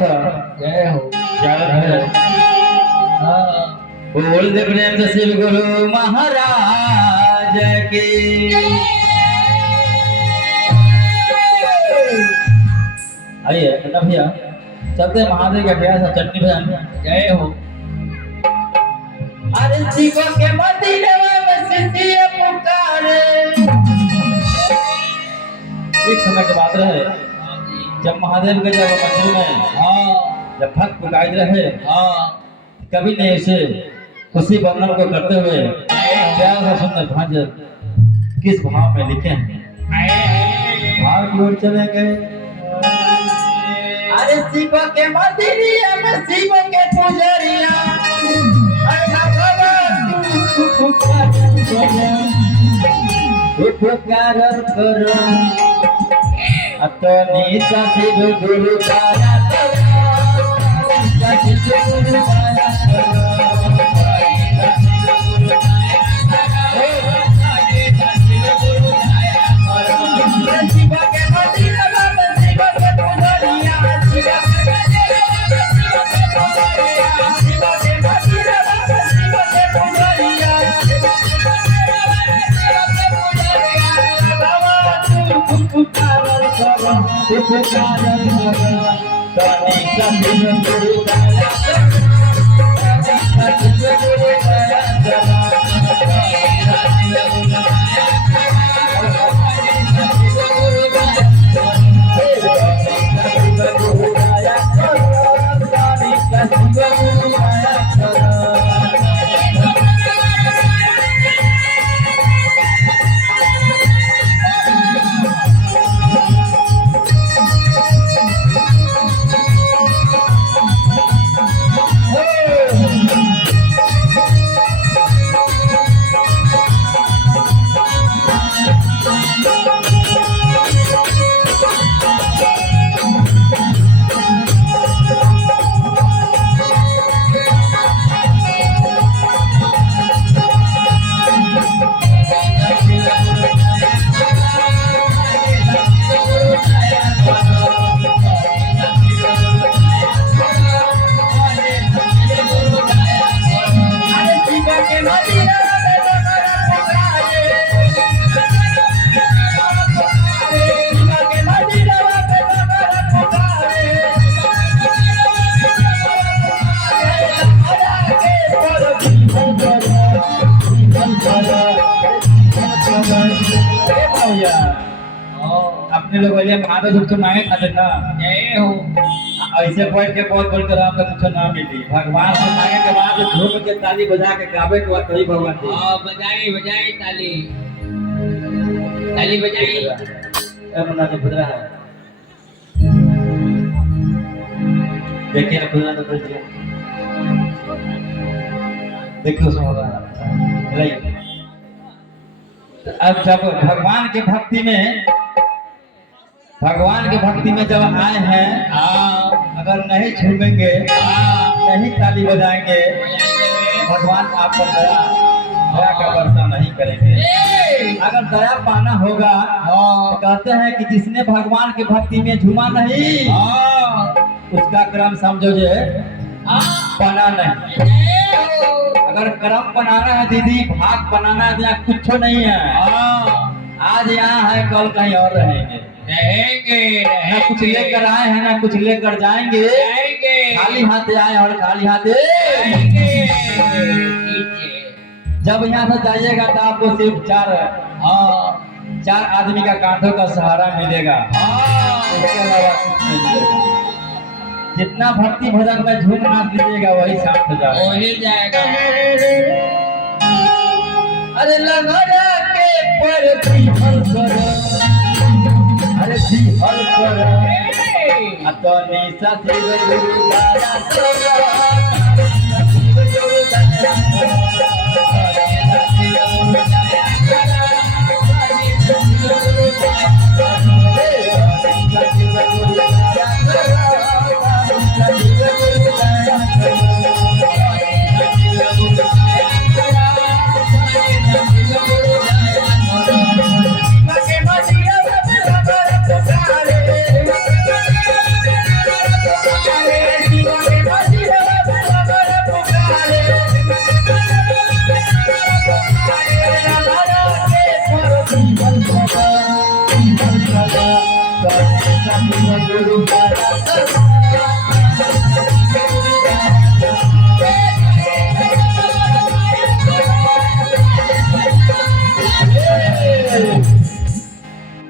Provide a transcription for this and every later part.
जय हो। क्या है? हाँ बोल दे प्रेम से शिव गुरु महाराज की। आइए अन्ना भैया, चलते हैं महादेव का क्या सा चटनी भजन। जय हो। अरे शिव के मदीने में सिसिया पुकारे। एक समय की बात रहे जब महादेव के जब मंदिर में जब भक्त पुकार रहे कभी ने इसे उसी वर्णन को करते हुए प्यार सा सुंदर भजन किस भाव में लिखे हैं। भाव की ओर चलेंगे। अरे शिव के मंदिरिया में शिव के पुजरिया पुकार करो अपनी शिव गुरु तारा अपने लोग वाले महादेव दुख तो मांगे खाते ना। जय हो। ऐसे बैठ के बहुत बोलकर आपका कुछ ना मिली। भगवान से मांगे के बाद धूम के ताली बजा के गावे के बाद वही भगवान दी। बजाई बजाई ताली ताली बजाई। अब ना तो बजा है। देखिए ना बजा तो बजा। देखो सुनो नहीं। अब जब भगवान की भक्ति में जब आए हैं अगर नहीं झूमेंगे नहीं ताली बजाएंगे भगवान आप पर दया का वर्षा नहीं करेंगे। अगर दया पाना होगा कहते हैं कि जिसने भगवान की भक्ति में झूमा नहीं उसका क्रम समझो जे बना नहीं। अगर क्रम बनाना है दीदी भाग बनाना है यहाँ कुछ नहीं है। आज यहाँ है कल कहीं और रहेंगे ना कुछ लेकर आए हैं ना कुछ लेकर जाएंगे। खाली हाथ आए और खाली हाथ जब यहाँ से जाइएगा तो आपको सिर्फ चार आदमी का कांधों का सहारा मिलेगा। इसके अलावा कुछ नहीं मिलेगा। जितना भक्ति भजन में झूम नाच लीजिएगा वही शांत हो जाएगा वही जाएगा। अरे लगा के पर हल कर अरे हल कर अतनी साथी गुरु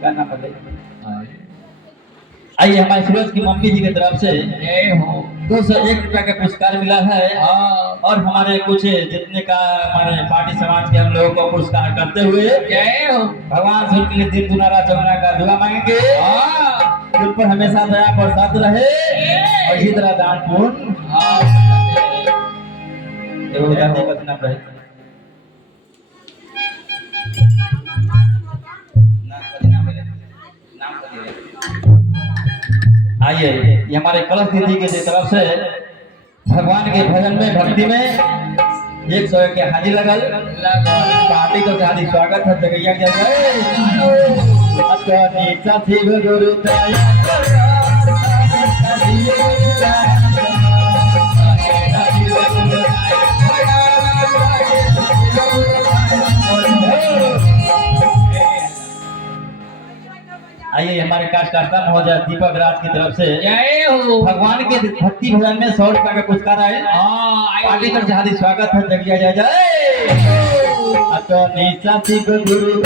गाना पड़े। आइए हमारे सूरज की मम्मी जी की तरफ से जय हो 201 रुपया का पुरस्कार मिला है। हाँ और हमारे कुछ जितने का हमारे पार्टी समाज के हम लोगों को पुरस्कार करते हुए जय हो भगवान से उनके लिए दिन दुनारा चौगुना का दुआ मांगेंगे। हाँ उन पर हमेशा दया बरसात रहे और इसी तरह दान पुण्य हाँ एवं जाति का नाम रहे। आइए ये हमारे कलश दीदी के तरफ से भगवान के भजन में भक्ति में 101 के हाजिर लगल पार्टी को हार्दिक स्वागत है। जगैया क्या जय गुरु आइए हमारे कार्यकर्ता महोदय दीपक राज की तरफ से जय हो भगवान के भक्ति भजन में 100 रुपया का पुरस्कार आए। हाँ पार्टी तरफ से हार्दिक स्वागत है। जगिया जय जय अतोनी साथी गुरु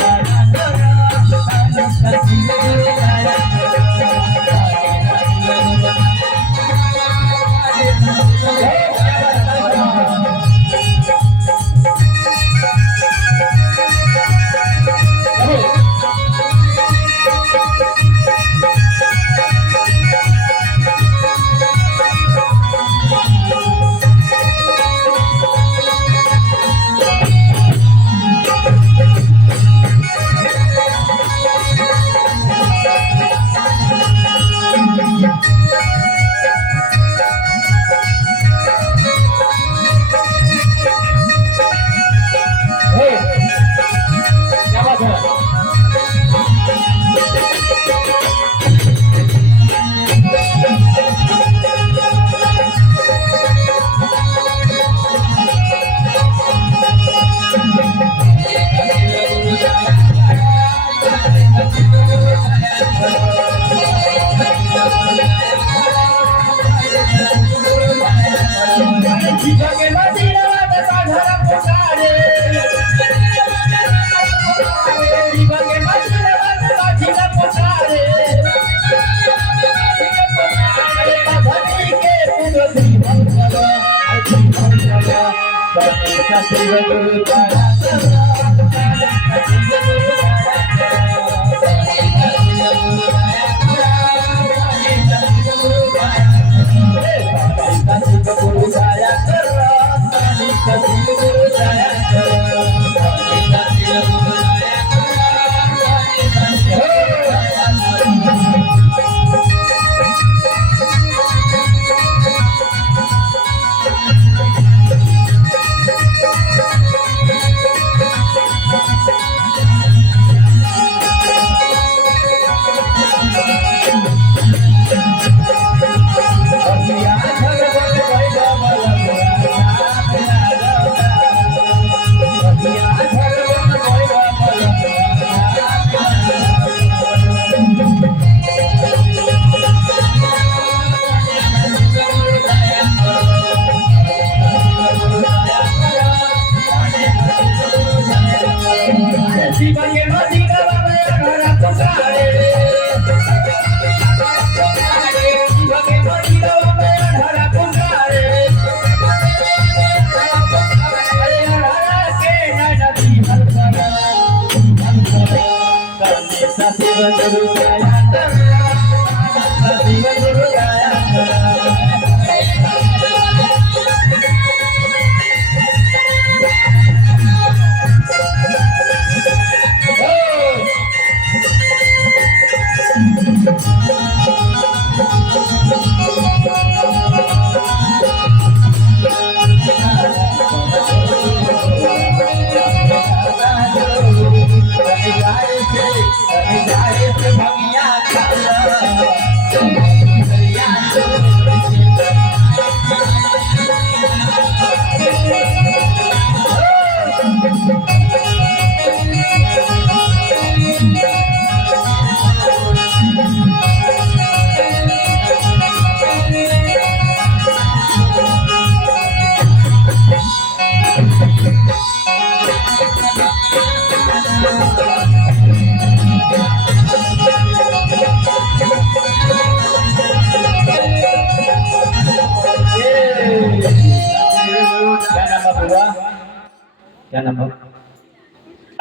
क्या नाम है?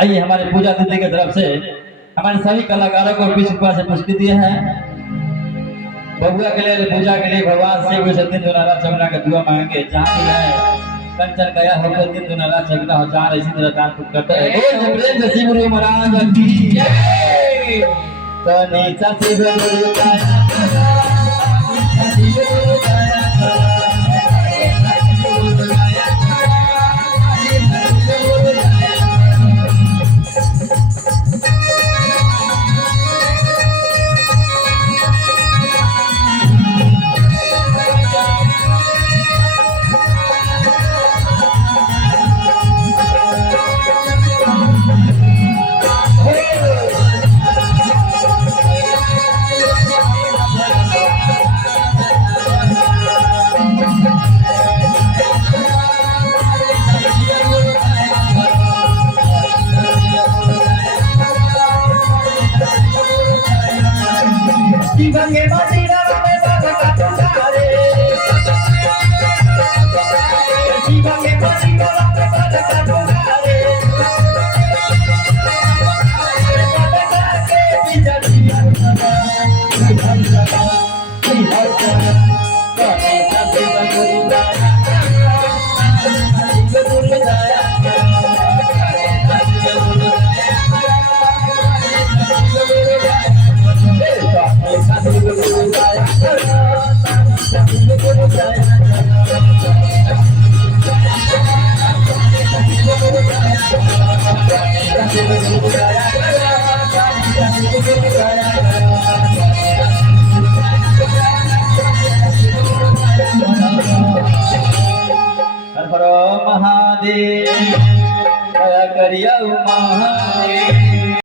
आइए हमारे पूजा दीदी की तरफ से हमारे सभी कलाकारों को 20 रुपया से पुरस्कृत दिए हैं। बबुआ के लिए पूजा के लिए भगवान से कोई दिन दुनारा चमना का दुआ मांगे जहाँ भी है कंचन गया होकर दिन दुनारा चमना हो चार इसी तरह दान पुण्य करते हैं। बोल प्रेम से शिव गुरु महाराज की जय। तो नीचा शिव गुरु का शिव गुरु का जीवंगे मदीना में बाबा का पुकारे जीवंगे मदीना में बाबा का पुकारे बाबा के पिता दिया हर जगह कने का देवा गुरुदा गुरुदा हर हर महादेव।